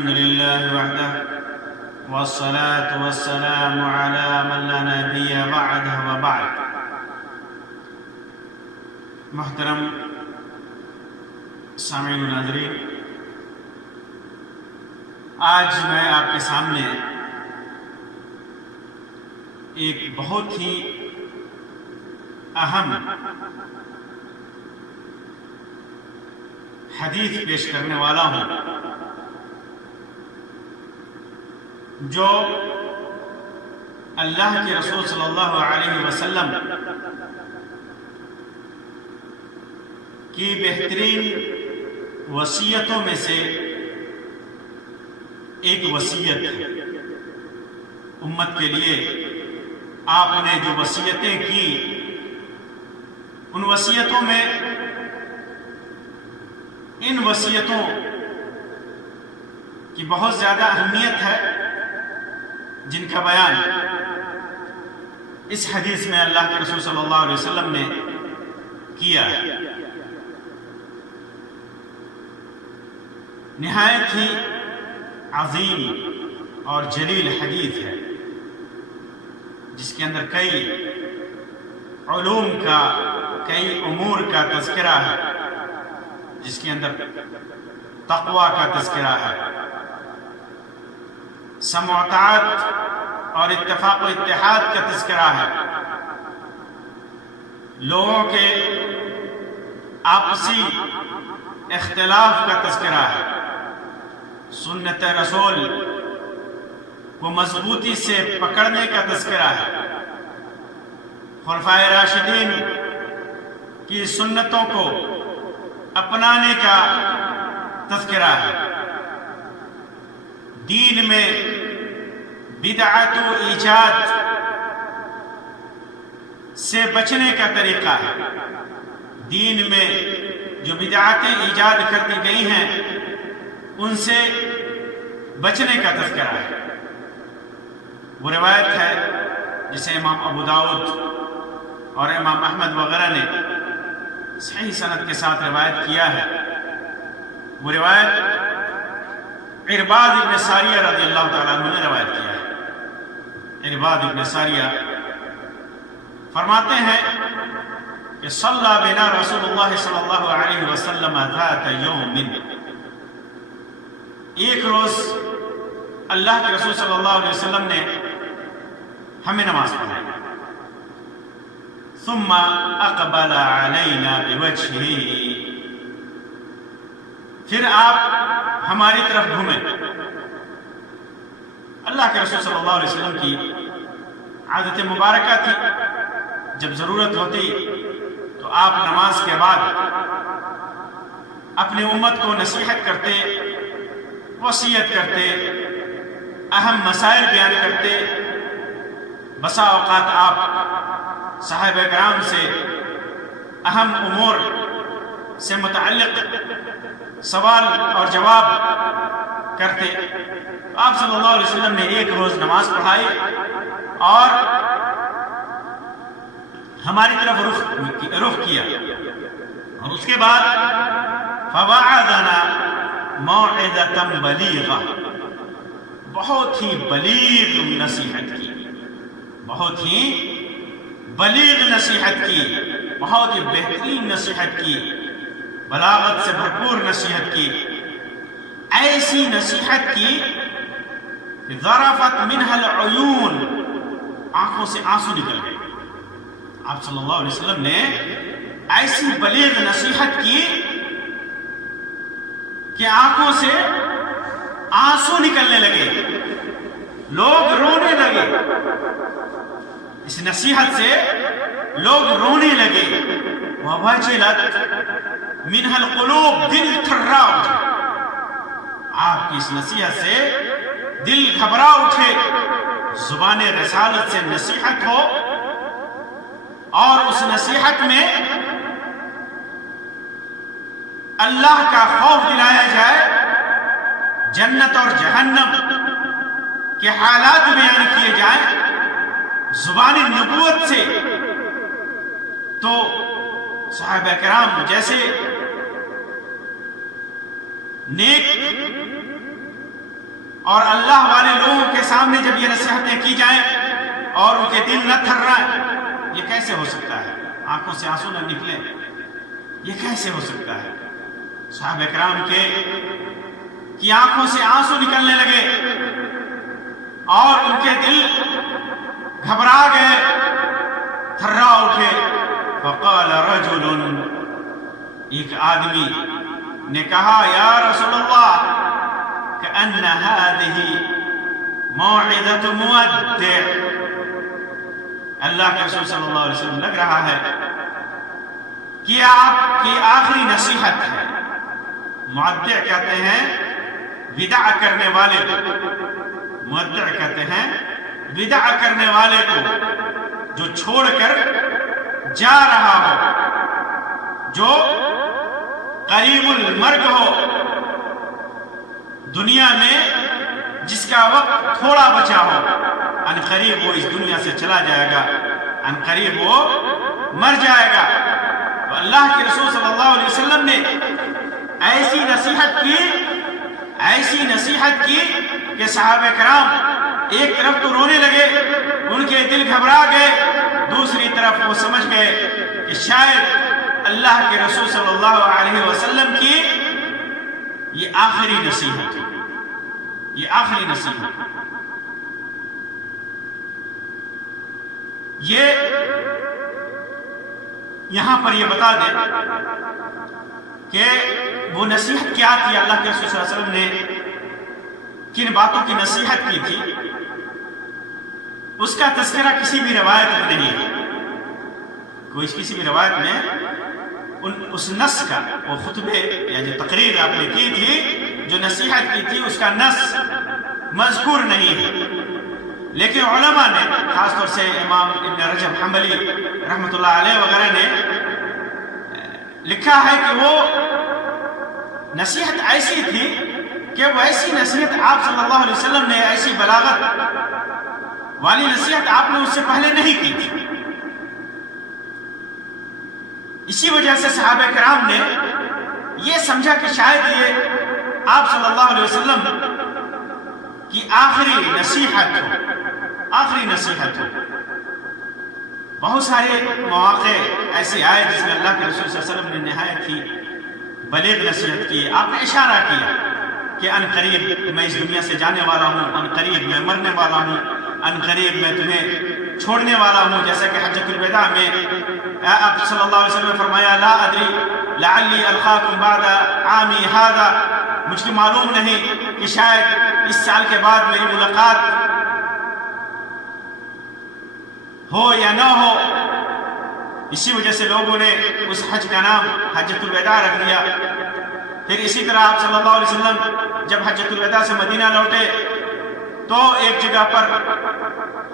الحمد لله وحده والصلاة والسلام على من لا نبي بعده وبعد. محترم سامعین و ناظرین، آج میں آپ کے سامنے ایک بہت ہی اہم حدیث پیش کرنے والا ہوں جو اللہ کے رسول صلی اللہ علیہ وسلم کی بہترین وصیتوں میں سے ایک وصیت ہے. امت کے لیے آپ نے جو وصیتیں کی، ان وصیتوں میں ان وصیتوں کی بہت زیادہ اہمیت ہے، جن کا بیان اس حدیث میں اللہ کے رسول صلی اللہ علیہ وسلم نے کیا ہے. نہایت ہی عظیم اور جلیل حدیث ہے، جس کے اندر کئی علوم کا، کئی امور کا تذکرہ ہے، جس کے اندر تقوی کا تذکرہ ہے، سمع و طاعت اور اتفاق و اتحاد کا تذکرہ ہے، لوگوں کے آپسی اختلاف کا تذکرہ ہے، سنت رسول کو مضبوطی سے پکڑنے کا تذکرہ ہے، خلفائے راشدین کی سنتوں کو اپنانے کا تذکرہ ہے، دین میں بدعت و ایجاد سے بچنے کا طریقہ ہے، دین میں جو بدعتیں ایجاد کر دی گئی ہیں ان سے بچنے کا تذکرہ ہے. وہ روایت ہے جسے امام ابو داؤد اور امام احمد وغیرہ نے صحیح سند کے ساتھ روایت کیا ہے. وہ روایت عرباد ابن ساریہ رضی اللہ تعالیٰ عنہ نے روایت کیا ہے. عرباد ابن ساریہ فرماتے ہیں کہ صلی بنا رسول اللہ صلی اللہ علیہ وسلم ذات یوم، ایک روز اللہ کے رسول صلی اللہ علیہ وسلم نے ہمیں نماز پڑھائی. ثم اقبل علینا بوجہہ، پھر آپ ہماری طرف گھومے. اللہ کے رسول صلی اللہ علیہ وسلم کی عادت مبارکہ تھی، جب ضرورت ہوتی تو آپ نماز کے بعد اپنی امت کو نصیحت کرتے، وصیت کرتے، اہم مسائل بیان کرتے. بسا اوقات آپ صحابہ کرام سے اہم امور سے متعلق سوال اور جواب کرتے. آپ صلی اللہ علیہ وسلم نے ایک روز نماز پڑھائی اور ہماری طرف رخ کیا، اور اس کے بعد فوعظنا موعظۃ بلیغہ، بہت ہی بلیغ نصیحت کی، بہت ہی بلیغ نصیحت کی، بہت ہی بہترین نصیحت کی، بلاغت سے بھرپور نصیحت کی. ایسی نصیحت کی کہ ذرفت منها العیون، آنکھوں سے آنسو نکل گئے. آپ صلی اللہ علیہ وسلم نے ایسی بلیغ نصیحت کی کہ آنکھوں سے آنسو نکلنے لگے، لوگ رونے لگے. اس نصیحت سے لوگ رونے لگے. وَوَجِلَتْ مِنْهَا الْقُلُوبُ، دل تھرا اٹھے. آپ کی اس نصیحت سے دل گھبرا اٹھے. زبان رسالت سے نصیحت ہو اور اس نصیحت میں اللہ کا خوف دلایا جائے، جنت اور جہنم کے حالات بیان کیے جائیں زبان نبوت سے، تو صحابہ کرام جیسے نیک اور اللہ والے لوگوں کے سامنے جب یہ نصیحتیں کی جائیں اور ان کے دل نہ تھرائیں، یہ کیسے ہو سکتا ہے؟ آنکھوں سے آنسو نہ نکلے، یہ کیسے ہو سکتا ہے؟ صحابہ کرام کی آنکھوں سے آنسو نکلنے لگے اور ان کے دل گھبرا گئے، تھرا اٹھے۔ فقال رجل، ایک آدمی نے کہا، یا رسول اللہ، کأن هذه موعظة مودع، اللہ کے رسول صلی اللہ علیہ وسلم لگ رہا ہے کہ آپ کی آخری نصیحت ہے۔ مودع کہتے ہیں وداع کرنے والے کو، مودع کہتے ہیں وداع کرنے والے کو، جو چھوڑ کر جا رہا ہو، جو قریب المرگ ہو، دنیا میں جس کا وقت تھوڑا بچا ہو، ان قریب وہ اس دنیا سے چلا جائے گا، ان قریب وہ مر جائے گا۔ تو اللہ کے رسول صلی اللہ علیہ وسلم نے ایسی نصیحت کی کہ صحابہ کرام ایک طرف تو رونے لگے، ان کے دل گھبرا گئے، دوسری طرف وہ سمجھ گئے کہ شاید اللہ کے رسول صلی اللہ علیہ وسلم کی یہ آخری نصیحت ہے، یہ آخری نصیحت۔ یہ یہاں پر یہ بتا دیں کہ وہ نصیحت کیا تھی، اللہ کے رسول صلی اللہ علیہ وسلم نے کن باتوں کی نصیحت کی تھی، اس کا تذکرہ کسی بھی روایت میں نہیں ہے۔ کسی بھی روایت میں اس نص کا، وہ خطبے یا جو تقریر آپ نے کی تھی، جو نصیحت کی تھی، اس کا نص مذکور نہیں ہے۔ لیکن علماء نے، خاص طور سے امام ابن رجب حنبلی رحمۃ اللہ علیہ وغیرہ نے لکھا ہے کہ وہ نصیحت ایسی تھی کہ وہ ایسی نصیحت آپ صلی اللہ علیہ وسلم نے، ایسی بلاغت والی نصیحت آپ نے اس سے پہلے نہیں کی تھی۔ اسی وجہ سے صحابہ کرام نے یہ سمجھا کہ شاید یہ آپ صلی اللہ علیہ وسلم کی آخری نصیحت ہو۔ بہت سارے مواقع ایسے آئے جس میں اللہ کے رسول صلی اللہ علیہ وسلم نے نہایت ہی بلیغ نصیحت کی۔ آپ نے اشارہ کیا کہ ان قریب میں اس دنیا سے جانے والا ہوں، ان قریب میں مرنے والا ہوں، ان قریب میں تمہیں چھوڑنے والا ہوں، جیسا کہ حجۃ الوداع میں آپ صلی اللہ علیہ وسلم نے فرمایا، لا ادری لعلی القاکم بعد عامی ھذا، مجھ کو معلوم نہیں کہ شاید اس سال کے بعد میری ملاقات ہو یا نہ ہو۔ اسی وجہ سے لوگوں نے اس حج کا نام حجۃ الوداع رکھ دیا۔ پھر اسی طرح آپ صلی اللہ علیہ وسلم جب حجۃ الوداع سے مدینہ لوٹے تو ایک جگہ پر،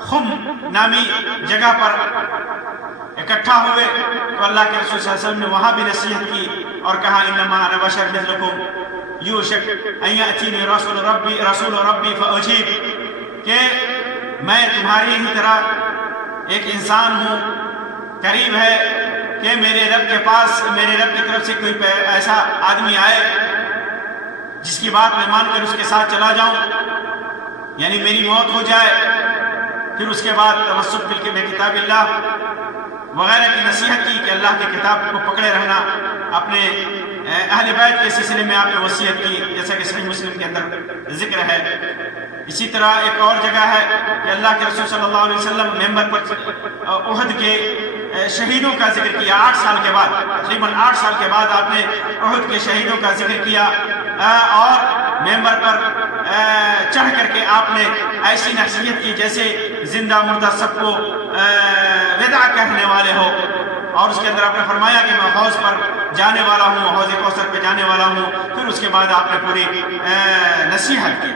خم نامی جگہ پر اکٹھا ہوئے، تو اللہ کے رسول صلی اللہ علیہ وسلم نے وہاں بھی نصیحت کی اور کہا، انما انا بشر مثلکم یوشک ان یاتینی رسول ربی فاجیب، کہ میں تمہاری ہی طرح ایک انسان ہوں، قریب ہے کہ میرے رب کے پاس، میرے رب کی طرف سے کوئی ایسا آدمی آئے جس کی بات میں مان کر اس کے ساتھ چلا جاؤں، یعنی میری موت ہو جائے۔ پھر اس کے بعد تمسک بکتاب اللہ وغیرہ کی نصیحت کی کہ اللہ کی کتاب کو پکڑے رہنا۔ اپنے اہل بیت کے سلسلے میں آپ نے وصیت کی، جیسا کہ صحیح مسلم کے اندر ذکر ہے۔ اسی طرح ایک اور جگہ ہے کہ اللہ کے رسول صلی اللہ علیہ وسلم ممبر پر احد کے شہیدوں کا ذکر کیا، 8 سال کے بعد، تقریباً 8 سال کے بعد آپ نے احد کے شہیدوں کا ذکر کیا، اور ممبر پر چڑھ کر کے آپ نے ایسی نصیحت کی جیسے زندہ مردہ سب کو وداع کہنے والے ہو۔ اور اس کے اندر آپ نے فرمایا کہ میں حوض پر جانے والا ہوں، حوض کوثر پہ جانے والا ہوں۔ پھر اس کے بعد آپ نے پوری نصیحت کی۔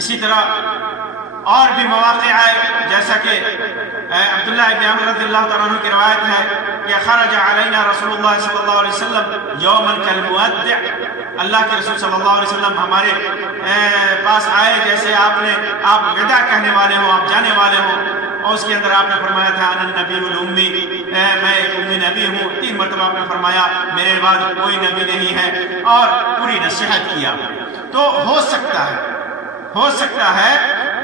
اسی طرح اور بھی مواقع آئے، جیسا کہ عبداللہ ابن عمر رضی اللہ تعالیٰ عنہ کی روایت ہے کہ خرج علینا رسول اللہ صلی اللہ علیہ وسلم یوما کالمودع، اللہ کے رسول صلی اللہ علیہ وسلم ہمارے پاس آئے جیسے آپ وداع کہنے والے ہوں، آپ جانے والے ہوں۔ اور اس کے اندر آپ نے فرمایا تھا انا النبی الامی، میں ایک امی نبی ہوں۔ 3 مرتبہ آپ نے فرمایا میرے بعد کوئی نبی نہیں ہے، اور پوری نصیحت کی آپ نے۔ تو ہو ہو سکتا ہے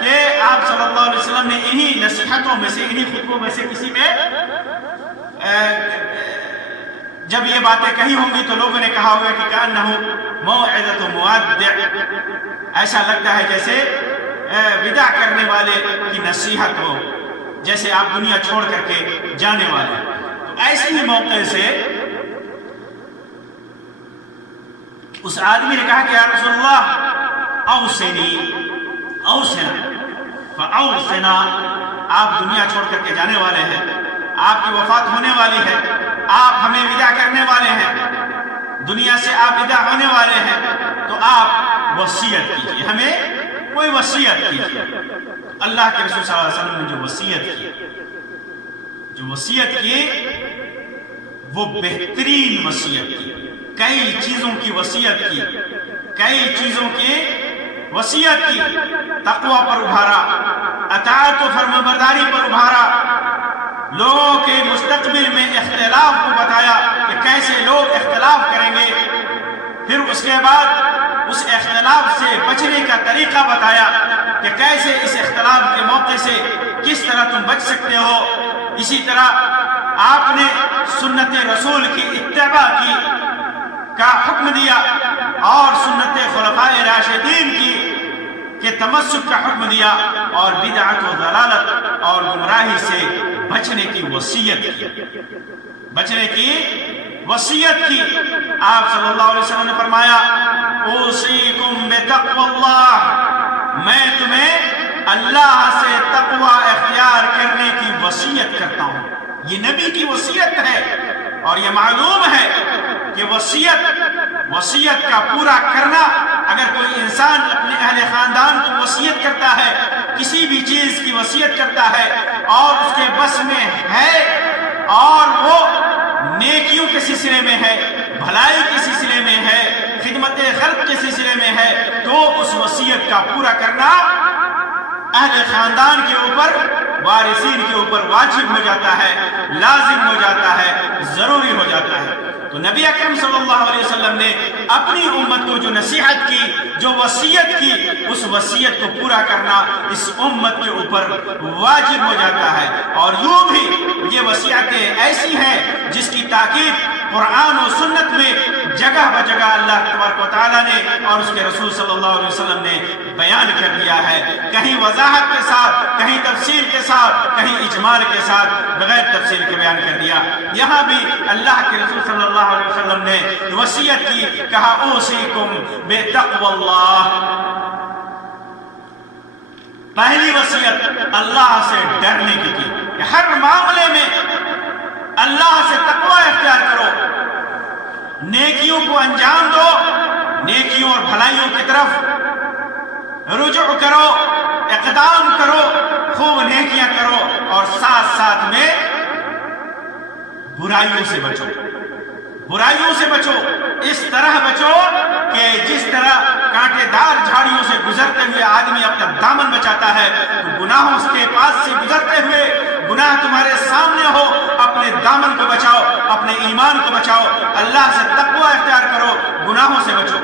کہ آپ صلی اللہ علیہ وسلم نے انہی نصیحتوں میں سے، انہی خطبوں میں سے کسی میں جب یہ باتیں کہی ہوں گی تو لوگوں نے کہا ہوگا کہ کأنہ موعظۃ مودع، ایسا لگتا ہے جیسے وداع کرنے والے کی نصیحت ہو، جیسے آپ دنیا چھوڑ کر کے جانے والے. تو ایسے ہی موقع سے اس آدمی نے کہا کہ یا رسول اللہ اوصنا فاوصنا، آپ دنیا چھوڑ کر کے جانے والے ہیں، آپ کی وفات ہونے والی ہے، آپ ہمیں وداع کرنے والے ہیں، دنیا سے آپ وداع ہونے والے ہیں، تو آپ وصیت کیجیے، ہمیں کوئی وصیت کیجیے. اللہ کے رسول صلی اللہ علیہ وسلم نے جو وصیت کی وہ بہترین وصیت کی. کئی چیزوں کی وصیت کی، تقوی پر ابھارا، اطاعت و فرمانبرداری پر ابھارا، لوگوں کے مستقبل میں اختلاف کو بتایا کہ کیسے لوگ اختلاف کریں گے، پھر اس کے بعد اس اختلاف سے بچنے کا طریقہ بتایا کہ کیسے اس اختلاف کے موقع سے کس طرح تم بچ سکتے ہو. اسی طرح آپ نے سنت رسول کی اتباع کا حکم دیا اور سنت خلفائے راشدین کے تمسک کا حکم دیا، اور بدعت و ضلالت اور گمراہی سے بچنے کی وصیت کی. آپ صلی اللہ علیہ وسلم نے فرمایا اوصیکم بتقوی اللہ، میں تمہیں اللہ سے تقوی اختیار کرنے کی وصیت کرتا ہوں. یہ نبی کی وصیت ہے، اور یہ معلوم ہے کہ وصیت کا پورا کرنا، اگر کوئی انسان اپنے اہل خاندان کی وصیت کرتا ہے، کسی بھی چیز کی وصیت کرتا ہے اور اس کے بس میں ہے اور وہ نیکیوں کے سلسلے میں ہے، بھلائی کے سلسلے میں ہے، خدمت خلق کے سلسلے میں ہے، تو اس وصیت کا پورا کرنا اہل خاندان کے اوپر، وارثین کے اوپر واجب ہو جاتا ہے، لازم ہو جاتا ہے، ضروری ہو جاتا ہے. تو نبی اکرم صلی اللہ علیہ وسلم نے اپنی امت کو جو نصیحت کی، جو وصیت کی، اس وصیت کو پورا کرنا اس امت کے اوپر واجب ہو جاتا ہے. اور یوں بھی یہ وصیتیں ایسی ہیں جس کی تاکید قرآن و سنت میں جگہ بجگہ اللہ تبارک و تعالیٰ نے اور اس کے رسول صلی اللہ علیہ وسلم نے بیان کر دیا ہے، کہیں وضاحت کے ساتھ، کہیں تفصیل کے ساتھ، کہیں اجمال کے ساتھ، بغیر تفصیل کے بیان کر دیا. یہاں بھی اللہ کے رسول صلی اللہ علیہ وسلم نے وصیت کی، کہا اوصیکم بتقوی اللہ. پہلی وصیت اللہ سے ڈرنے کی کہ ہر معاملے میں اللہ سے تقوی اختیار کرو، نیکیوں کو انجام دو، نیکیوں اور بھلائیوں کی طرف رجوع کرو، اقدام کرو، خوب نیکیاں کرو، اور ساتھ ساتھ میں برائیوں سے بچو. اس طرح بچو کہ جس طرح کانٹے دار جھاڑیوں سے گزرتے ہوئے آدمی اپنا دامن بچاتا ہے، تو گناہوں کے پاس سے گزرتے ہوئے گناہ تمہارے سامنے ہو، اپنے دامن کو بچاؤ، اپنے ایمان کو بچاؤ، اللہ سے تقوی اختیار کرو، گناہوں سے بچو.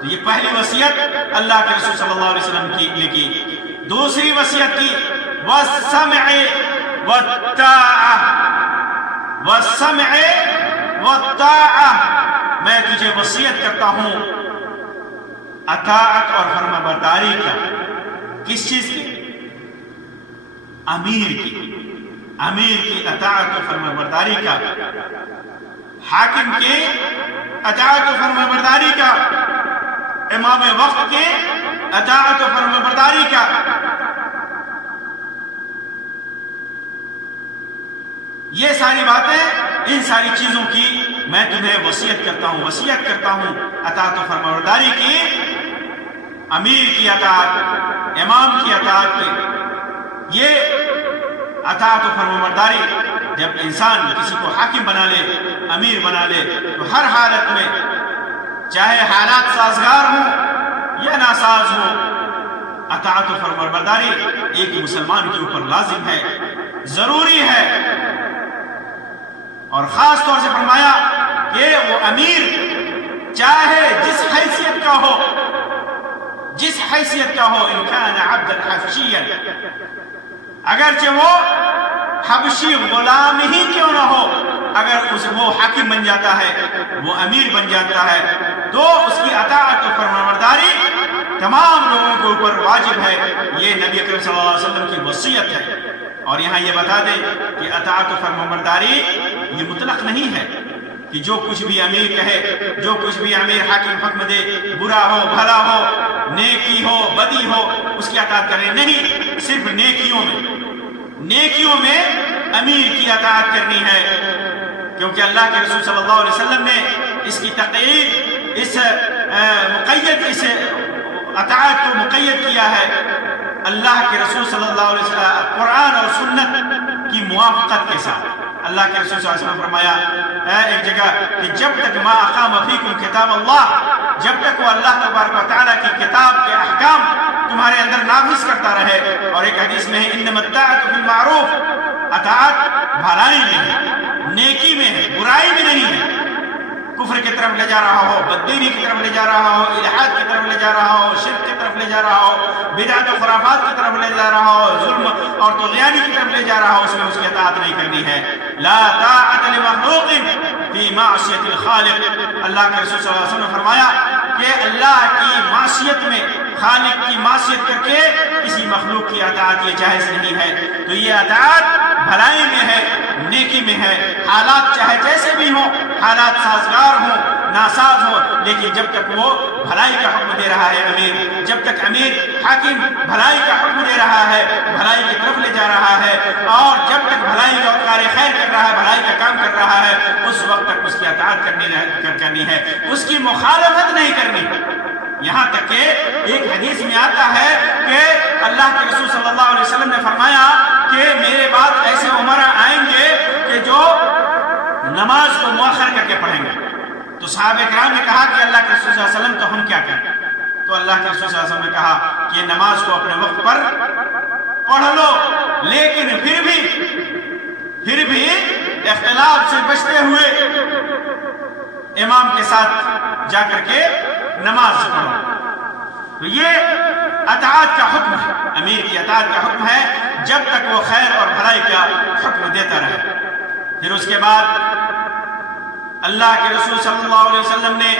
تو یہ پہلی وصیت اللہ کے رسول صلی اللہ علیہ وسلم نے کی. دوسری وصیت کی والسمع والطاعہ، میں تجھے وصیت کرتا ہوں اطاعت اور فرما برداری کا. کس چیز کی؟ امیر کی اطاعت و فرما برداری کا، حاکم کے اطاعت و فرما برداری کا، امام وقت کے اطاعت و فرما برداری کا. یہ ساری باتیں، ان ساری چیزوں کی میں تمہیں وصیت کرتا ہوں اطاعت و فرمانبرداری کی، امیر کی اطاعت، امام کی اطاعت کی. یہ اطاعت و فرمانبرداری جب انسان کسی کو حاکم بنا لے، امیر بنا لے، تو ہر حالت میں، چاہے حالات سازگار ہوں یا ناساز ہوں، اطاعت و فرمانبرداری ایک مسلمان کے اوپر لازم ہے، ضروری ہے. اور خاص طور سے فرمایا کہ وہ امیر چاہے جس حیثیت کا ہو، جس حیثیت کا ہو، ان کان عبدا حبشیا، اگرچہ وہ حبشی غلام ہی کیوں نہ ہو، اگر وہ حاکم بن جاتا ہے، وہ امیر بن جاتا ہے، تو اس کی اطاعت و فرمانبرداری تمام لوگوں کے اوپر واجب ہے۔ یہ نبی اکرم صلی اللہ علیہ وسلم کی وصیت ہے۔ اور یہاں یہ بتا دیں کہ اطاعت و فرمانبرداری یہ مطلق نہیں ہے کہ جو کچھ بھی امیر کہے، جو کچھ بھی امیر حاکم حکم دے، برا ہو بھلا ہو، نیکی ہو بدی ہو، اس کی اطاعت کریں، نہیں، صرف نیکیوں میں امیر کی اطاعت کرنی ہے، کیونکہ اللہ کے رسول صلی اللہ علیہ وسلم نے اس کی تقیید، اس اطاعت کو مقید کیا ہے اللہ کے رسول صلی اللہ علیہ وسلم قرآن اور سنت کی موافقت کے ساتھ۔ اللہ کے رسول صلی اللہ علیہ وسلم فرمایا ایک جگہ کہ جب تک ما اقام فیکم کتاب اللہ، جب تک وہ اللہ تبارک و تعالیٰ کی کتاب کے احکام تمہارے اندر نافذ کرتا رہے۔ اور ایک حدیث میں ہے انما الطاعۃ فی المعروف، اطاعت بھلائی میں ہے، نیکی میں ہے، برائی میں نہیں ہے۔ کفر کی طرف لے جا رہا ہو، بددینی کی طرف لے جا رہا ہو، الحاد کی طرف لے جا رہا ہو، شرک کی طرف لے جا رہا ہو، بدعت و خرافات کی طرف لے جا رہا ہو، ظلم اور طغیانی کی طرف لے جا رہا ہو، اس میں اس کی اطاعت نہیں کرنی ہے۔ لا طاعت لمخلوق فی معصیت الخالق، اللہ کے رسول صلی اللہ علیہ وسلم نے فرمایا کہ اللہ کی معصیت میں، خالق کی معصیت کر کے کسی مخلوق کی اطاعت یہ جائز نہیں ہے۔ تو یہ اطاعت بھلائی میں ہے، نیکی میں ہے، حالات چاہے جیسے بھی ہوں، حالات سازگار ہوں، ناساز ہوں، لیکن جب تک وہ بھلائی کا حکم دے رہا ہے امیر، جب تک امیر حاکم بھلائی کا حکم دے رہا ہے، بھلائی کی طرف لے جا رہا ہے، اور جب تک بھلائی کا کار خیر کر رہا ہے، بھلائی کا کام کر رہا ہے، اس وقت تک اس کی اطاعت کرنی ہے، اس کی مخالفت نہیں کرنی۔ یہاں تک کہ ایک حدیث میں آتا ہے کہ اللہ کے رسول صلی اللہ علیہ وسلم نے فرمایا کہ میرے بعد ایسے عمرا آئیں گے کہ جو نماز کو مؤخر کر کے پڑھیں گے۔ تو صحابہ کرام نے کہا کہ اللہ کے رسول صلی اللہ علیہ وسلم تو ہم کیا کریں؟ تو اللہ کے رسول صلی اللہ علیہ وسلم نے کہا کہ نماز کو اپنے وقت پر پڑھ لو، لیکن پھر بھی اختلاف سے بچتے ہوئے امام کے ساتھ جا کر کے نماز پڑھو۔ تو یہ اطاعت کا حکم ہے، امیر کی اطاعت کا حکم ہے جب تک وہ خیر اور بھلائی کا حکم دیتا رہے۔ پھر اس کے بعد اللہ کے رسول صلی اللہ علیہ وسلم نے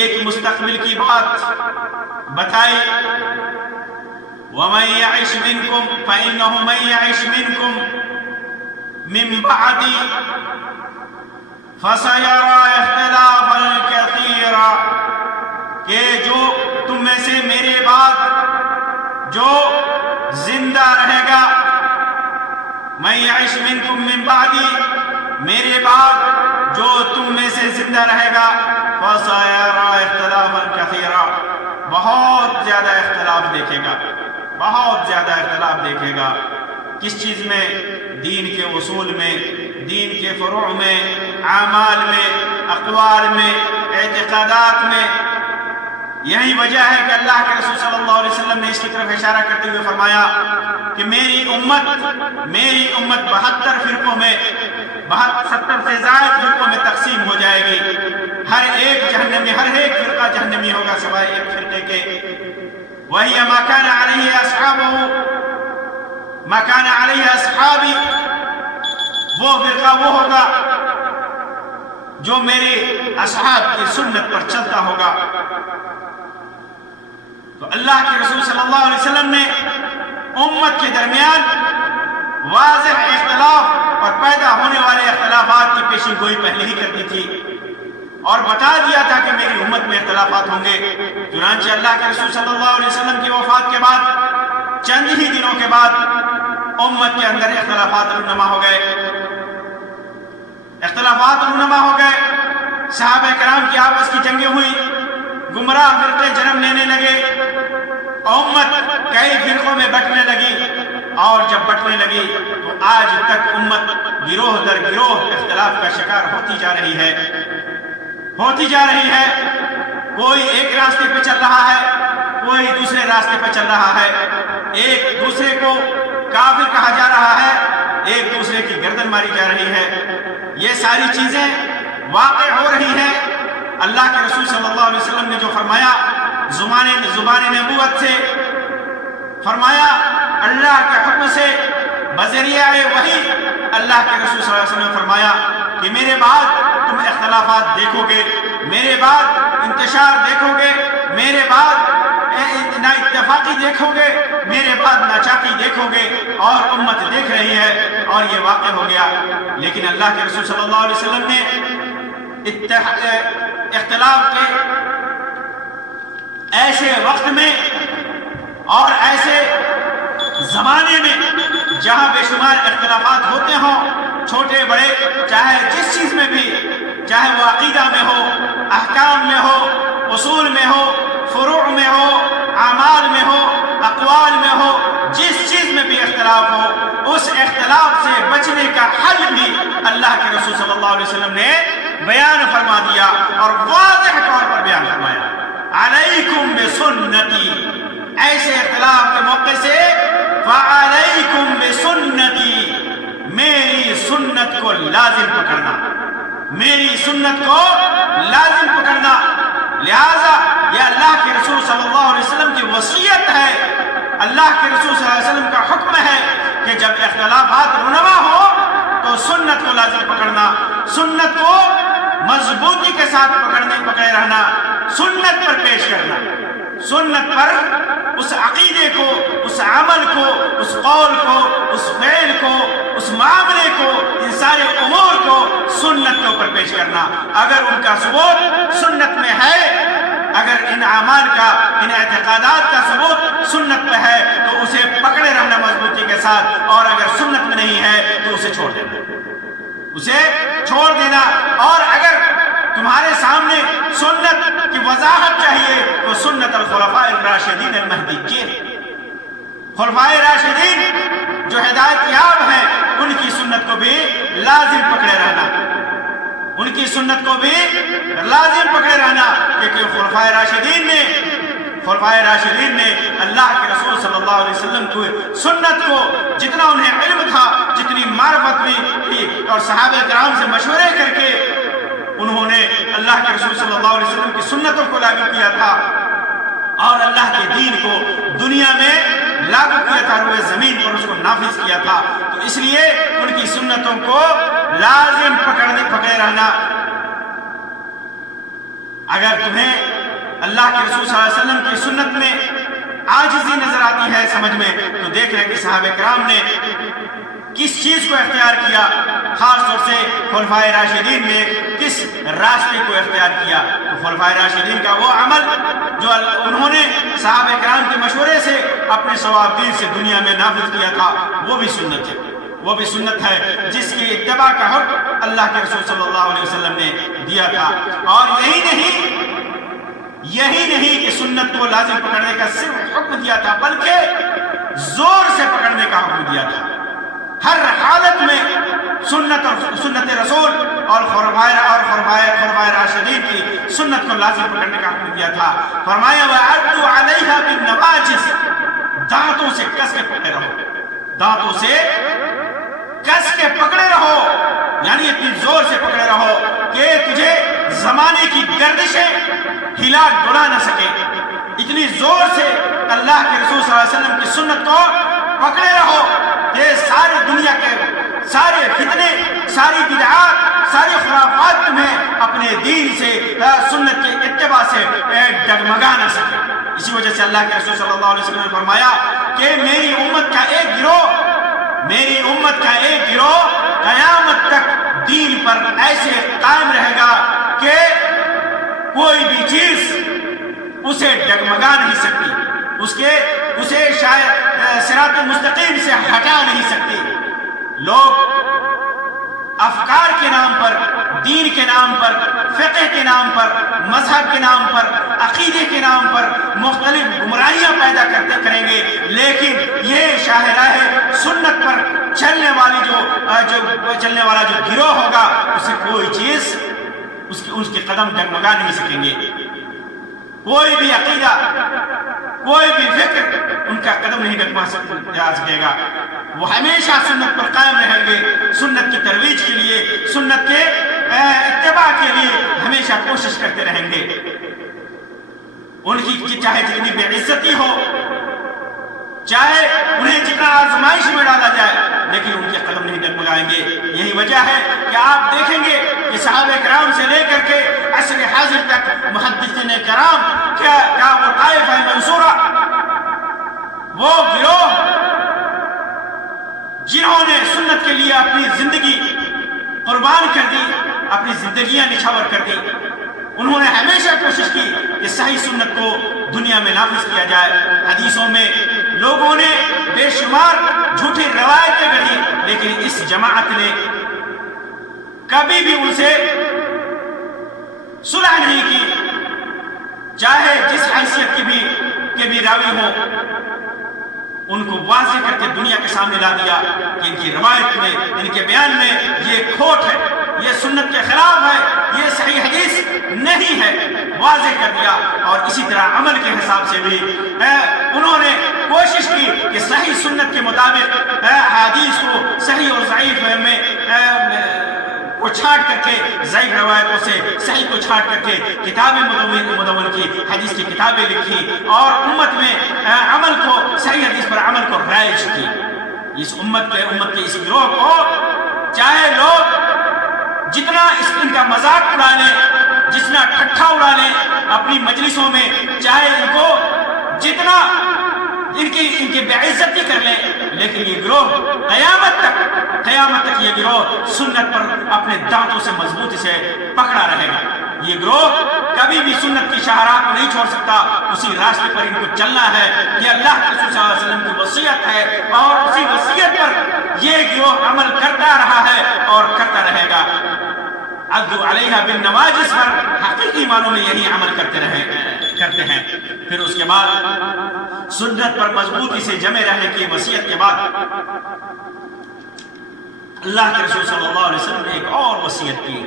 ایک مستقبل کی بات بتائی، وَمَن يَعِشْ مِنْكُمْ فَإِنَّهُ مَن يَعِشْ مِنْكُمْ مِنْ بَعْدِي فَسَيَرَى اخْتِلَافًا كَثِيرًا، کہ جو تم میں سے میرے بعد جو زندہ رہے گا، مَن يَعِشْ مِنْكُمْ مِنْ بَعْدِي، میرے بعد جو تم میں سے زندہ رہے گا، فَسَيَرَى اخْتِلَافًا كَثِيرًا، بہت زیادہ اختلاف دیکھے گا، بہت زیادہ اختلاف دیکھے گا۔ کس چیز میں؟ دین کے اصول میں، دین کے فروع میں، اعمال میں، اقوال میں، اعتقادات میں۔ یہی وجہ ہے کہ اللہ کے رسول صلی اللہ علیہ وسلم نے اس کی طرف اشارہ کرتے ہوئے فرمایا کہ میری امت 72 فرقوں میں، 70 سے زائد فرقوں میں تقسیم ہو جائے گی، ہر ایک جہنمی، ہر ایک فرقہ جہنمی ہوگا سوائے ایک فرقے کے۔ وہی ما کان علیہ اصحابی، وہ فرقہ وہ ہوگا جو میرے اصحاب کی سنت پر چلتا ہوگا۔ تو اللہ کے رسول صلی اللہ علیہ وسلم نے امت کے درمیان واضح اختلاف اور پیدا ہونے والے اختلافات کی پیشن گوئی پہلے ہی کر دی تھی اور بتا دیا تھا کہ میری امت میں اختلافات ہوں گے۔ چنانچہ اللہ کے رسول صلی اللہ علیہ وسلم کی وفات کے بعد چند ہی دنوں کے بعد امت کے اندر اختلافات رونما ہو گئے، صحابہ کرام کی آپس کی جنگیں ہوئی، گمراہ فرقے جنم لینے لگے، امت کئی فرقوں میں بٹنے لگی، اور جب بٹنے لگی تو آج تک امت گروہ در گروہ اختلاف کا شکار ہوتی جا رہی ہے۔ کوئی ایک راستے پہ چل رہا ہے، کوئی دوسرے راستے پہ چل رہا ہے، ایک دوسرے کو کافر کہا جا رہا ہے، ایک دوسرے کی گردن ماری جا رہی ہے۔ یہ ساری چیزیں واقع ہو رہی ہیں۔ اللہ کے رسول صلی اللہ علیہ وسلم نے جو فرمایا زبان نبوت سے، فرمایا اللہ کے حکم سے بذریعہ وحی اللہ کے رسول صلی اللہ علیہ وسلم نے فرمایا کہ میرے بعد تم اختلافات دیکھو گے، میرے بعد انتشار دیکھو گے، میرے بعد نا اتفاقی دیکھو گے، میرے بعد ناچاقی دیکھو گے، اور امت دیکھ رہی ہے اور یہ واقع ہو گیا۔ لیکن اللہ کے رسول صلی اللہ علیہ وسلم نے اختلاف کے ایسے وقت میں اور ایسے زمانے میں جہاں بے شمار اختلافات ہوتے ہوں، چھوٹے بڑے، چاہے جس چیز میں بھی، چاہے وہ عقیدہ میں ہو، احکام میں ہو، اصول میں ہو، فروع میں ہو، اعمال میں ہو، اقوال میں ہو، جس چیز میں بھی اختلاف ہو، اس اختلاف سے بچنے کا حل بھی اللہ کے رسول صلی اللہ علیہ وسلم نے بیان فرما دیا اور واضح طور پر بیان فرمایا، علیکم بسنتی، ایسے اختلاف کے موقع سے فعلیکم بسنتی، میری سنت کو لازم پکڑنا، میری سنت کو لازم پکڑنا۔ لہذا یہ اللہ کے رسول صلی اللہ علیہ وسلم کی وصیت ہے، اللہ کے رسول صلی اللہ علیہ وسلم کا حکم ہے کہ جب اختلافات رونما ہو تو سنت کو لازم پکڑنا، سنت کو مضبوطی کے ساتھ پکڑے رہنا، سنت پر پیش کرنا، سنت پر اس عقیدے کو، اس عمل کو، اس قول کو، اس فعل کو، اس معاملے کو، ان سارے امور کو سنت کے اوپر پیش کرنا۔ اگر ان کا ثبوت سنت میں ہے، اگر ان اعمال کا، ان اعتقادات کا ثبوت سنت پہ ہے تو اسے پکڑے رہنا مضبوطی کے ساتھ، اور اگر سنت میں نہیں ہے تو اسے چھوڑ دینا، اسے چھوڑ دینا۔ اور اگر تمہارے سامنے سنت کی وضاحت چاہیے تو سنت الخلفاء الراشدین المہدیین، خلفائے راشدین جو ہدایت یاب ہیں ان کی سنت کو بھی لازم پکڑے رہنا، ان کی سنت کو بھی لازم پکڑے رہنا، کیونکہ خلفائے راشدین نے اللہ کے رسول صلی اللہ علیہ وسلم کو سنت کو جتنا انہیں علم تھا، جتنی معرفت بھی تھی، اور صحابہ کرام سے مشورے کر کے انہوں نے اللہ کے رسول صلی اللہ علیہ وسلم کی سنتوں کو لاگو کیا تھا اور اللہ کے دین کو دنیا میں لاگو کیا تھا، روئے زمین پر اس کو نافذ کیا تھا۔ تو اس لیے ان کی سنتوں کو لازم پکڑے رہنا۔ اگر تمہیں اللہ کے رسول صلی اللہ علیہ وسلم کی سنت میں عاجزی نظر آتی ہے سمجھ میں، تو دیکھ رہے کہ صحابہ کرام نے کس چیز کو اختیار کیا، خاص طور سے خلفائے راشدین نے کس راستے کو اختیار کیا۔ تو خلفائے راشدین کا وہ عمل جو انہوں نے صحابہ کرام کے مشورے سے اپنے ثوابدید سے دنیا میں نافذ کیا تھا، وہ بھی سنت ہے، وہ بھی سنت ہے جس کی اتباع کا حکم اللہ کے رسول صلی اللہ علیہ وسلم نے دیا تھا۔ اور یہی نہیں کہ سنت کو لازم پکڑنے کا صرف حکم دیا تھا، بلکہ زور سے پکڑنے کا حکم دیا تھا۔ ہر حالت میں سنت رسول اور خلفائے راشدین کی سنت کو لازم پکڑنے کا حکم دیا تھا۔ فرمایا وَعَدُّ عَلَيْهَا بِالنَّوَاجِزِ، دانتوں سے کس کے پکڑے رہو، دانتوں سے کس کے پکڑے رہو، یعنی اتنی زور سے پکڑے رہو کہ تجھے زمانے کی گردشیں ہلا ڈلا نہ سکے، اتنی زور سے اللہ کے رسول صلی اللہ علیہ وسلم کی سنت کو پکڑے رہو کہ ساری دنیا کے سارے فتنے، ساری بدعات، ساری خرافات تمہیں اپنے دین سے، سنت کے اتباع سے ڈگمگا نہ سکے۔ اسی وجہ سے اللہ کے رسول صلی اللہ علیہ وسلم نے فرمایا کہ میری امت کا ایک گروہ قیامت تک دین پر ایسے قائم رہے گا کہ کوئی بھی چیز اسے ڈگمگا نہیں سکتی، اسے شاید صراط مستقیم سے ہٹا نہیں سکتی۔ لوگ افکار کے نام پر، دین کے نام پر، فقہ کے نام پر، مذہب کے نام پر، عقیدے کے نام پر مختلف گمراہیاں پیدا کریں گے، لیکن یہ شاہراہ سنت پر چلنے والا جو گروہ ہوگا اسے کوئی چیز اس کے قدم ڈگمگا نہیں سکیں گے۔ کوئی بھی عقیدہ، کوئی بھی فکر ان کا قدم نہیں ڈگما سکے گا، وہ ہمیشہ سنت پر قائم رہیں گے، سنت کی ترویج کے لیے، سنت کے اتباع کے لیے ہمیشہ کوشش کرتے رہیں گے۔ ان کی چاہے جتنی بے عزتی ہو، چاہے انہیں جتنا آزمائش میں ڈالا جائے، لیکن ان کے قدم نہیں ڈگمگائیں گے۔ یہی وجہ ہے کہ آپ دیکھیں گے کہ صحابہ کرام سے لے کر کے عصر حاضر تک محدثین کرام کا وہ طائفہ منصورہ، وہ گروہ جنہوں نے سنت کے لیے اپنی زندگی قربان کر دی، اپنی زندگیاں نچھاور کر دی، انہوں نے ہمیشہ کوشش کی کہ صحیح سنت کو دنیا میں نافذ کیا جائے۔ حدیثوں میں لوگوں نے بے شمار جھوٹی روایتیں گڑھی، لیکن اس جماعت نے کبھی بھی ان سے صلح نہیں کی، چاہے جس حیثیت کے بھی راوی ہو، ان کو واضح کر کے دنیا کے سامنے لا دیا کہ ان کی روایت میں، ان کے بیان میں یہ کھوٹ ہے، یہ سنت کے خلاف ہے، یہ صحیح حدیث نہیں ہے، واضح کر دیا۔ اور اسی طرح عمل کے حساب سے بھی انہوں نے کوشش کی کہ صحیح سنت کے مطابق حدیث کو صحیح اور ضعیف میں کو چھانٹ کر کے، ضعیف روایتوں سے صحیح کو چھانٹ کر کے کتابیں مدون کی، حدیث کی کتابیں لکھی، اور امت میں عمل کو، صحیح حدیث پر عمل کو رائج کی۔ اس امت کے اس گروہ کو چاہے لوگ جتنا ان کا مذاق اڑا لیں، جتنا ٹھٹھا اڑا لیں اپنی مجلسوں میں، چاہے ان کو جتنا ان کی بے عزتی کر لیں، لیکن یہ گروہ قیامت تک یہ گروہ سنت پر اپنے دانتوں سے مضبوطی سے پکڑا رہے گا۔ یہ گروہ کبھی بھی سنت کی شاہراہ کو نہیں چھوڑ سکتا، اسی راستے پر ان کو چلنا ہے۔ یہ اللہ کے رسول صلی اللہ علیہ وسلم کی وصیت ہے، اور اسی وصیت پر یہ گروہ عمل کرتا رہا ہے اور کرتا رہے گا۔ عضو علیہا بالنواجذ پر حقیقی معنوں میں یہی عمل کرتے ہیں۔ پھر اس کے بعد سنت پر مضبوطی سے جمے رہنے کی وصیت کے بعد اللہ کے رسول صلی اللہ علیہ وسلم نے ایک اور وصیت کی،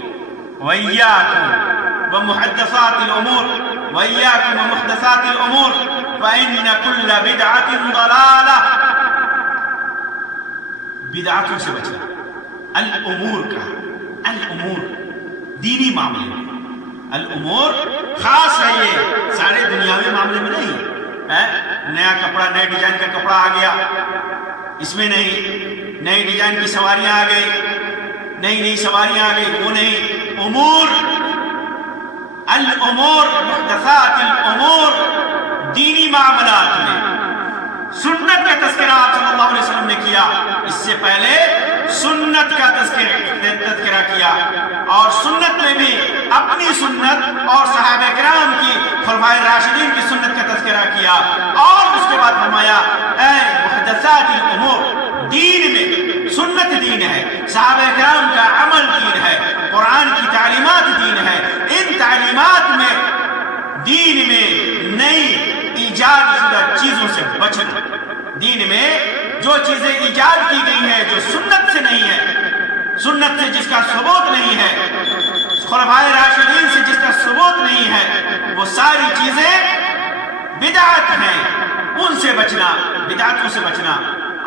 وَإِيَّاكُمْ وَمُحَدَّثَاتِ الْأُمُورِ وَإِيَّاكُمْ وَمُحْدَثَاتِ الْأُمُورِ فَإِنَّ كُلَّ بِدْعَةٍ ضَلَالَةٍ۔ بدعتوں سے بچنا، الامور کا، الامور دینی معاملے، الامور خاص ہے، یہ سارے دنیاوی معاملے میں نہیں ہے۔ نیا کپڑا، نئے ڈیزائن کا کپڑا آ گیا، اس میں نہیں، نئی ڈیزائن کی سواریاں آ گئی، نئی سواریاں آ گئی، وہ نہیں۔ امور، الامور، محدثات الامور، دینی معاملات میں سنت کا تذکرہ آپ صلی اللہ علیہ وسلم نے کیا، اس سے پہلے سنت کا تذکرہ کیا، اور سنت میں بھی اپنی سنت اور صحابہ کرام کی، خلفائے راشدین کی سنت کا تذکرہ کیا، اور اس کے بعد فرمایا اے محدثات الامور، دین میں سنت دین ہے، صحابہ کرام کا عمل دین ہے، قرآن کی تعلیمات دین ہے۔ ان تعلیمات میں، دین میں نئی ایجاد شدہ چیزوں سے بچنا، دین میں جو چیزیں ایجاد کی گئی ہیں جو سنت سے نہیں ہے، سنت سے جس کا ثبوت نہیں ہے، خلفائے راشدین سے جس کا ثبوت نہیں ہے، وہ ساری چیزیں بدعت ہیں، ان سے بچنا، بدعتوں سے بچنا۔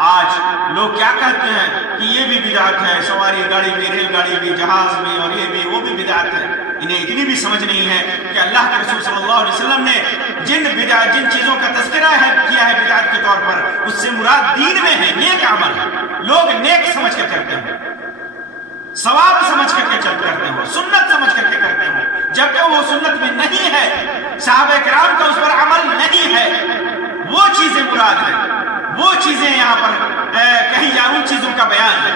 آج لوگ کیا کہتے ہیں کہ یہ بھی بدعت ہے، سواری گاڑی بھی، ریل گاڑی بھی، جہاز بھی، اور یہ بھی، وہ بھی بدعت ہے۔ انہیں اتنی بھی سمجھ نہیں ہے کہ اللہ کے رسول صلی اللہ علیہ وسلم نے جن چیزوں کا تذکرہ کیا ہے بدعت کے طور پر، اس سے مراد دین میں ہے، نیک عمل ہے۔ لوگ نیک سمجھ کر کرتے ہیں، ثواب سمجھ کر کے کرتے ہو، سنت سمجھ کر کے کرتے ہو، جبکہ وہ سنت میں نہیں ہے، صحابہ کرام کا اس پر عمل نہیں ہے، وہ چیزیں مراد ہیں، وہ چیزیں یہاں پر کہیں جا، ان چیزوں کا بیان ہے،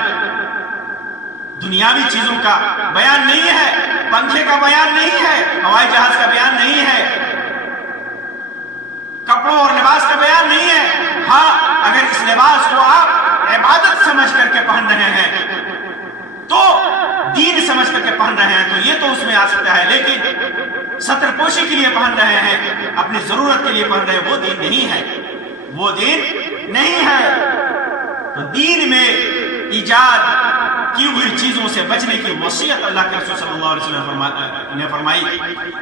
دنیاوی چیزوں کا بیان نہیں ہے، پنکھے کا بیان نہیں ہے، ہوائی جہاز کا بیان نہیں ہے، کپڑوں اور لباس کا بیان نہیں ہے۔ ہاں، اگر اس لباس کو آپ عبادت سمجھ کر کے پہن رہے ہیں، تو دین سمجھ کر کے پہن رہے ہیں، تو یہ تو اس میں آ سکتا ہے، لیکن ستر پوشی کے لیے پہن رہے ہیں، اپنی ضرورت کے لیے پہن رہے ہیں، وہ دین نہیں ہے، وہ دین نہیں ہے۔ تو دین میں ایجاد کی ہوئی چیزوں سے بچنے کی وصیت اللہ کے رسول صلی اللہ علیہ وسلم نے فرمائی،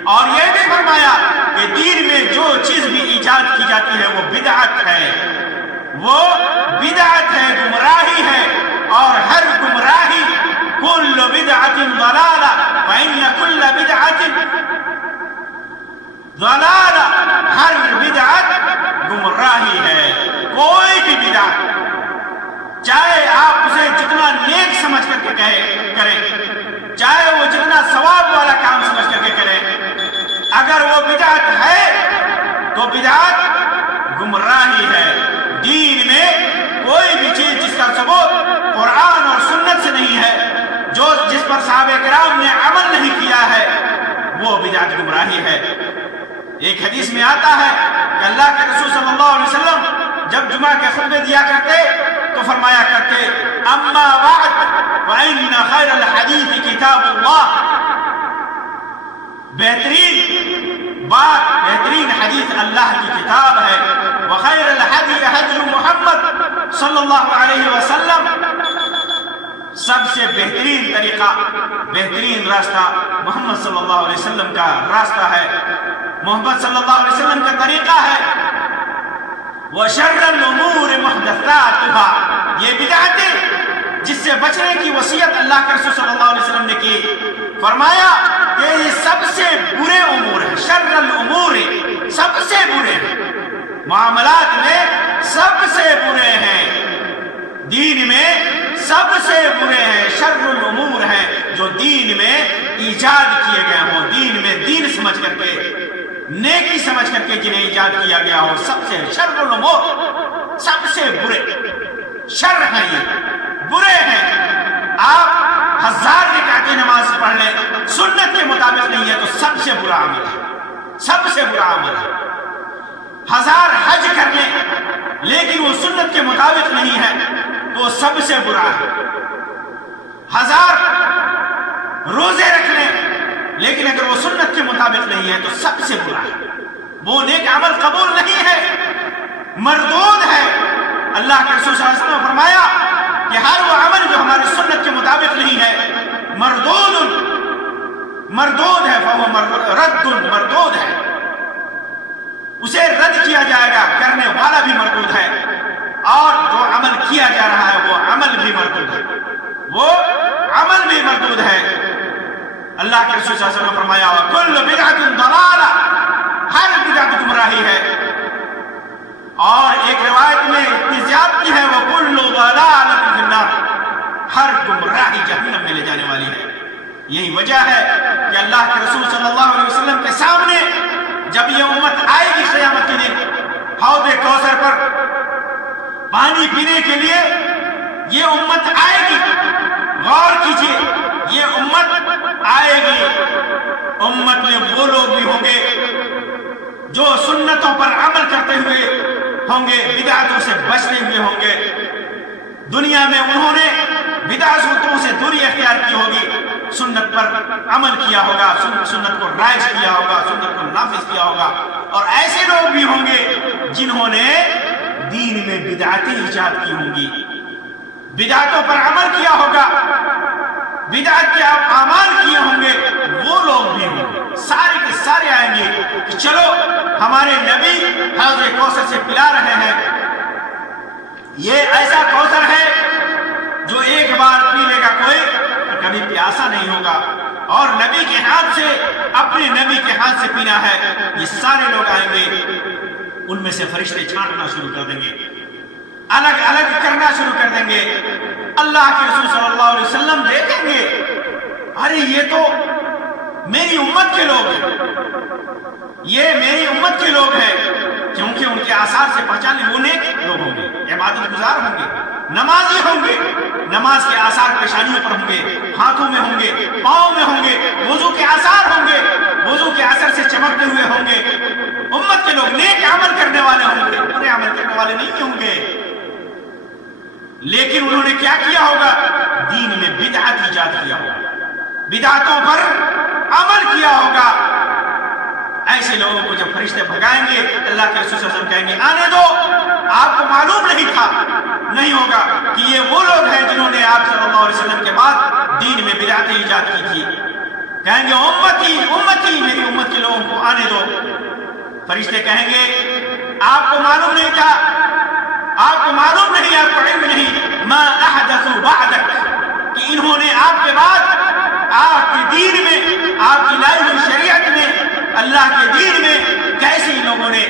اور یہ بھی فرمایا کہ دین میں جو چیز بھی ایجاد کی جاتی ہے وہ بدعت ہے، وہ بدعت ہے، گمراہی ہے، اور ہر گمراہی کل بدعت ضلالہ، فإن کل بدعت ضلالہ، ہر بدعت گمراہی ہے. کوئی بھی بدعت چاہے آپ اسے جتنا نیک سمجھ کر کے کریں، چاہے وہ جتنا ثواب والا کام سمجھ کر کے کریں، اگر وہ بدعت ہے تو بدعت گمراہی ہے. دین میں کوئی بھی چیز جس کا ثبوت قرآن اور سنت سے نہیں ہے، جس پر صحابہ کرام نے عمل نہیں کیا ہے، وہ بدعت گمراہی ہے. ایک حدیث میں آتا ہے کہ اللہ کے رسول صلی اللہ علیہ وسلم جب جمعہ کے خطبے دیا کرتے تو فرمایا کرتے اما بعد فإن خیر الحدیث کتاب اللہ. بہترین حدیث اللہ کی کتاب ہے. وخیر الحدی حدی محمد صلی اللہ علیہ وسلم. سب سے بہترین طریقہ، بہترین راستہ محمد صلی اللہ علیہ وسلم کا راستہ ہے، محمد صلی اللہ علیہ وسلم کا طریقہ ہے. وشر الامور محدثاتها، یہ بدعتیں جس سے بچنے کی وصیت اللہ کے رسول صلی اللہ علیہ وسلم نے کی. فرمایا کہ یہ سب سے برے امور ہیں. شر الامور، سب سے برے ہیں، معاملات میں سب سے برے ہیں، دین میں سب سے برے ہیں. شر الامور ہیں جو دین میں ایجاد کیے گئے ہوں، دین میں دین سمجھ کر کے، نیکی سمجھ کر کے جنہیں ایجاد کیا گیا ہو. سب سے شر الامور، سب سے برے شر ہیں، یہ برے ہیں. آپ 1000 رکعتیں نماز پڑھ لیں، سنت کے مطابق نہیں ہے تو سب سے برا عمل ہے، سب سے برا عمل ہے. 1000 حج کر لیں لیکن وہ سنت کے مطابق نہیں ہے تو سب سے برا ہے. 1000 روزے رکھ لیں لیکن اگر وہ سنت کے مطابق نہیں ہے تو سب سے برا ہے. وہ نیک عمل قبول نہیں ہے، مردود ہے. اللہ کے رسول صلی اللہ علیہ وسلم نے فرمایا کہ ہر وہ عمل جو ہماری سنت کے مطابق نہیں ہے مردود ہے، فهو رد مردود ہے، اسے رد کیا جائے گا. کرنے والا بھی مردود ہے اور جو عمل کیا جا رہا ہے وہ عمل بھی مردود ہے، وہ عمل بھی مردود ہے. اللہ کے رسول صلی اللہ علیہ وسلم نے فرمایا کل بدعت ضلالہ، ہر بدعت گمراہی ہے. اور ایک روایت میں اتنی زیادتی ہے وہ کل ضلالۃ فی النار، ہر گمراہی جہنم میں لے جانے والی ہے. یہی وجہ ہے کہ اللہ کے رسول صلی اللہ علیہ وسلم کے سامنے جب یہ امت آئے گی قیامت کے دن حوض کوثر پر پانی پینے کے لیے، یہ امت آئے گی. غور کیجئے، یہ امت آئے گی. امت میں وہ لوگ بھی ہوں گے جو سنتوں پر عمل کرتے ہوئے ہوں گے، بدعتوں سے بچتے ہوئے ہوں گے. دنیا میں انہوں نے بدعتوں سے دوری اختیار کی ہوگی، سنت پر عمل کیا ہوگا، سنت کو رائج کیا ہوگا، سنت کو نافذ کیا ہوگا. اور ایسے لوگ بھی ہوں گے جنہوں نے دین میں بدعتیں ایجاد کی ہوں گی، بدعتوں پر عمل کیا ہوگا، بدعت کے اعمال کیے ہوں گے. وہ لوگ بھی ہوں گے، سارے کے سارے آئیں گے کہ چلو ہمارے نبی حوض کوثر سے پلا رہے ہیں، یہ ایسا کوثر ہے جو ایک بار پی لے گا کوئی کبھی پیاسا نہیں ہوگا، اور نبی کے ہاتھ سے، اپنے نبی کے ہاتھ سے پینا ہے. یہ سارے لوگ آئیں گے، ان میں سے فرشتے چھانٹنا شروع کر دیں گے، الگ الگ کرنا شروع کر دیں گے. اللہ کے رسول صلی اللہ علیہ وسلم دیکھیں گے ارے یہ تو میری امت کے لوگ ہیں، یہ میری امت کے لوگ ہیں، کیونکہ ان کے آثار سے پہچانے وہ نیک لوگ ہوں گے، عبادت گزار ہوں گے، نمازی ہوں گے، نماز کے آثار پیشانیوں پر ہوں گے، ہاتھوں میں ہوں گے، پاؤں میں ہوں گے، وضو کے آثار ہوں گے، وضو کے اثر سے چمکتے ہوئے ہوں گے. امت کے لوگ نیک عمل کرنے والے ہوں گے، برے عمل کرنے والے نہیں ہوں گے. لیکن انہوں نے کیا کیا ہوگا؟ دین میں بدعت ایجاد کیا ہوگا، بدعتوں پر عمل کیا ہوگا. ایسے لوگوں کو جب فرشتے بھگائیں گے، اللہ کے رسول صلی اللہ علیہ وسلم کہیں گے آنے دو، آپ کو معلوم نہیں تھا، نہیں ہوگا کہ یہ وہ لوگ ہیں جنہوں نے آپ صلی اللہ علیہ وسلم کے بعد دین میں بدعتیں ایجاد کی تھی. کہیں گے امتی امتی، میری امت کے لوگوں کو آنے دو. فرشتے کہیں گے آپ کو معلوم نہیں تھا، آپ کو معلوم نہیں، آپ کو علم نہیں، ما احدثوا بعدک، کہ انہوں نے آپ کے بعد آپ کی دین میں، آپ کی لائی ہوئی شریعت میں اللہ کے دین میں کیسے ان لوگوں نے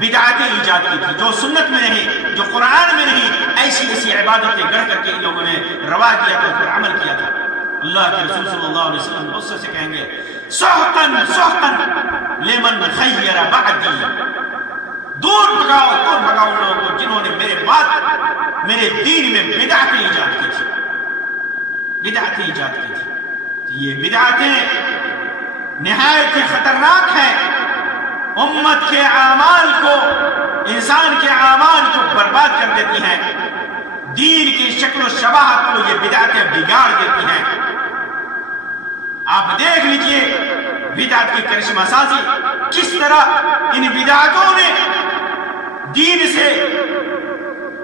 بدعتیں ایجاد کی تھی، جو سنت میں نہیں، جو قرآن میں نہیں، ایسی ایسی عبادتیں گڑھ کر کے ان لوگوں نے روا کیا تھا، پھر عمل کیا تھا۔ اللہ کے رسول صلی اللہ علیہ وسلم غصے سے کہیں گے سحقاً سحقاً لمن خیر بعدی، دور بھگاؤ ان لوگوں کو جنہوں نے میرے بعد میرے دین میں بدعتیں ایجاد کی تھی، بدعتیں ایجاد کی تھی۔ یہ بدعتیں نہایت خطرناک ہیں، امت کے اعمال کو، انسان کے اعمال کو برباد کر دیتی ہیں، دین کی شکل و شباہت کو یہ بدعتیں بگاڑ دیتی ہیں۔ آپ دیکھ لیجئے بدعت کی کرشمہ سازی کس طرح ان بدعتوں نے دین سے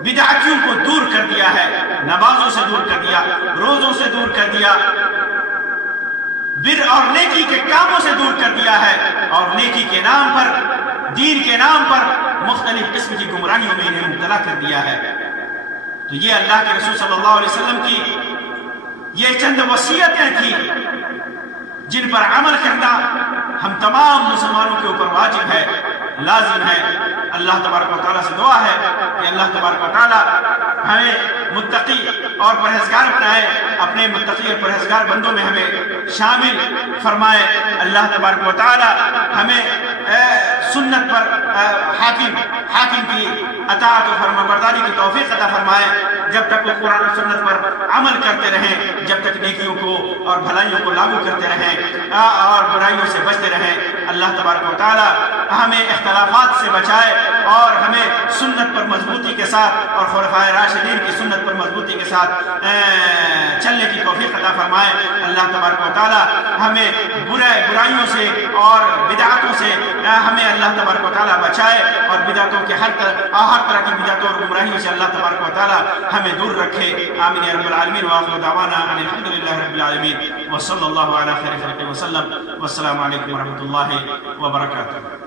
بدعتیوں کو دور کر دیا ہے، نمازوں سے دور کر دیا، روزوں سے دور کر دیا، بر اور نیکی کے کاموں سے دور کر دیا ہے، اور نیکی کے نام پر، دین کے نام پر مختلف قسم کی گمراہیوں میں انہیں مبتلا کر دیا ہے۔ تو یہ اللہ کے رسول صلی اللہ علیہ وسلم کی یہ چند وصیتیں تھیں جن پر عمل کرنا ہم تمام مسلمانوں کے اوپر واجب ہے، لازم ہے۔ اللہ تبارک و تعالیٰ سے دعا ہے کہ اللہ تبارک و تعالیٰ ہمیں متقی اور پرہیزگار بنائے، اپنے متقی اور پرہیزگار بندوں میں ہمیں شامل فرمائے۔ اللہ تبارک و تعالیٰ ہمیں سنت پر حاکم کی اطاعت و فرمانبرداری کی توفیق عطا فرمائے، جب تک وہ قرآن و سنت پر عمل کرتے رہیں، جب تک نیکیوں کو اور بھلائیوں کو لاگو کرتے رہیں اور برائیوں سے بچتے رہیں۔ اللہ تبارک و تعالیٰ ہمیں اختلافات سے بچائے اور ہمیں سنت پر مضبوطی کے ساتھ اور خلفائے راشدین کی سنت پر مضبوطی کے ساتھ چلنے کی توفیق عطا فرمائے۔ اللہ تبارک و تعالیٰ ہمیں برائیوں سے اور بدعتوں سے ہمیں اللہ تبارک و تعالیٰ بچائے، اور بدعتوں کے ہر طرح کی بدعتوں اور گمراہیوں سے اللہ تبارک و تعالیٰ ہمیں دور رکھے۔ آمین یا رب العالمین، وآخر دعوانا ان الحمد للہ رب العالمین، وصلی اللہ علی خیر خلقہ وسلم، والسلام علیکم ورحمۃ اللہ وبرکاتہ۔